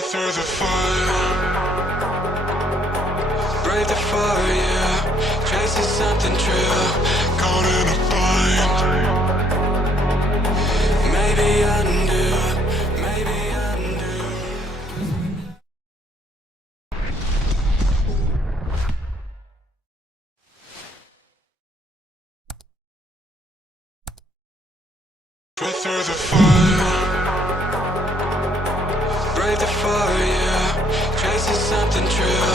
through the fire, brave the fire, yeah. Chasing something true, caught in a bind. Maybe undo, maybe undo. Through the fire, brave the fire, yeah. Chasing something true,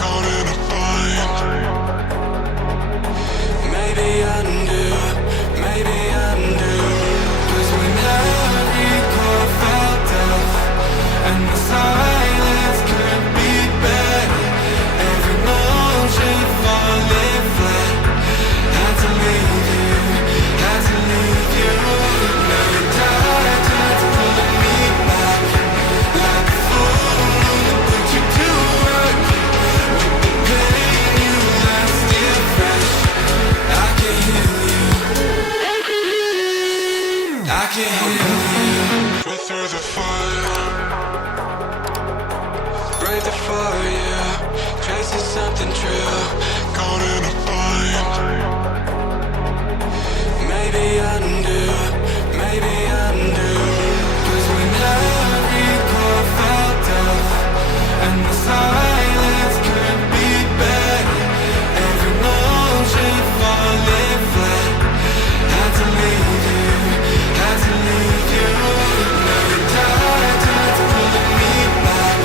caught in a bind. Maybe undo, maybe undo. 'Cause when every chord felt deaf and the silence could be better, every motion falling flat. Had to leave you, had to leave you. Now you're tired, tired pulling me back. Like a fool that put you to work. With the pain you left still fresh. I can heal you, I can heal you. Through the fire, brave the fire, yeah. Chasing something true, caught in a bind. Maybe undo, maybe undo. 'Cause when every chord felt deaf and the silence could be better, every motion falling flat. Had to leave you, had to leave you. Now you're tired, tired pulling me back.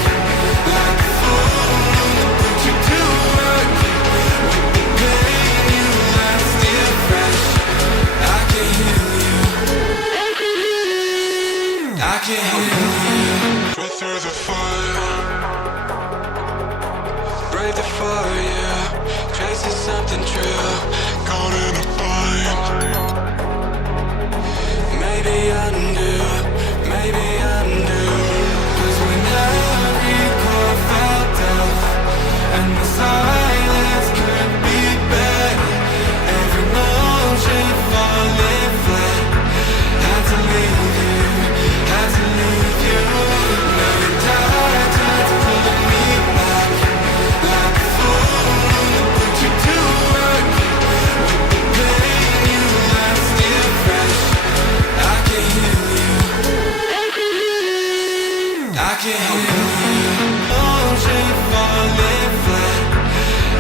Like a fool that put you to work. With the pain you left still fresh. I can heal you, I can heal you. Through the fire, brave the fire, yeah. Chasing something true, caught in a bind. Maybe undo, maybe undo. 'Cause when every chord felt deaf and the silence could be better, every motion falling flat. Had to leave you, had to leave you. Now you're tired, tired pulling me back. Like a fool that put you to work. With the pain you left still fresh. I can heal you, I can heal you. Motion falling flat.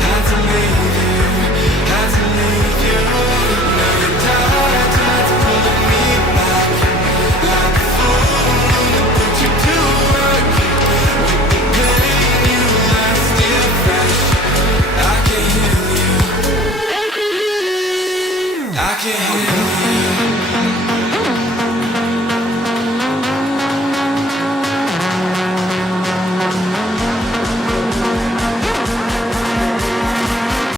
Had to leave you, had to leave you. Now you're tired, tired pulling me back. Like a fool that put you to work. With the pain you left still fresh. I can heal you, I can heal you.